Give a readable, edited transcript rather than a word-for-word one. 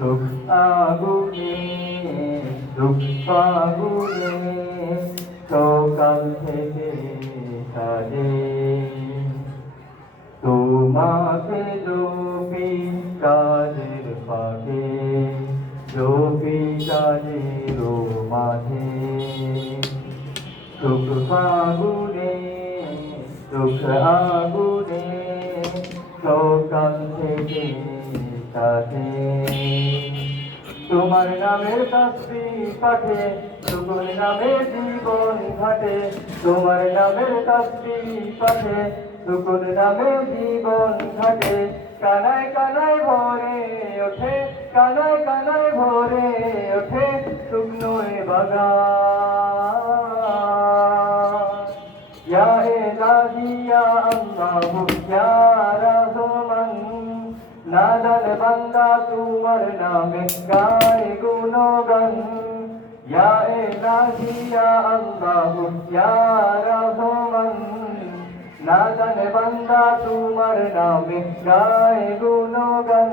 সুখ আগুনে দুঃখ আগুনে সকাল থেকে সাজে তোমাকে জপি কাজের ফাঁকে জপি কাজের মাঝে সুখ আগুনে দুঃখ আগুনে সকাল থেকে সাজে তোমার নামের তাসবিহ পাঠে তোমার নামে জীবন ঘাটে তোমার নামের তাসবিহ পাঠে তোমার নামে জীবন ঘাটে কানায় কানায় ভরে ওঠে কানায় কানায় ভরে ওঠে শুকনো বাগান ইয়া ইলাহি ইয়া আল্লাহু ইয়া রাহমান নাদান বান্দা তোমার নামে গায় গুণগান ইয়া ইলাহি ইয়া আল্লাহু ইয়া রাহমান নাদান বান্দা তোমার নামে গায় গুণগান।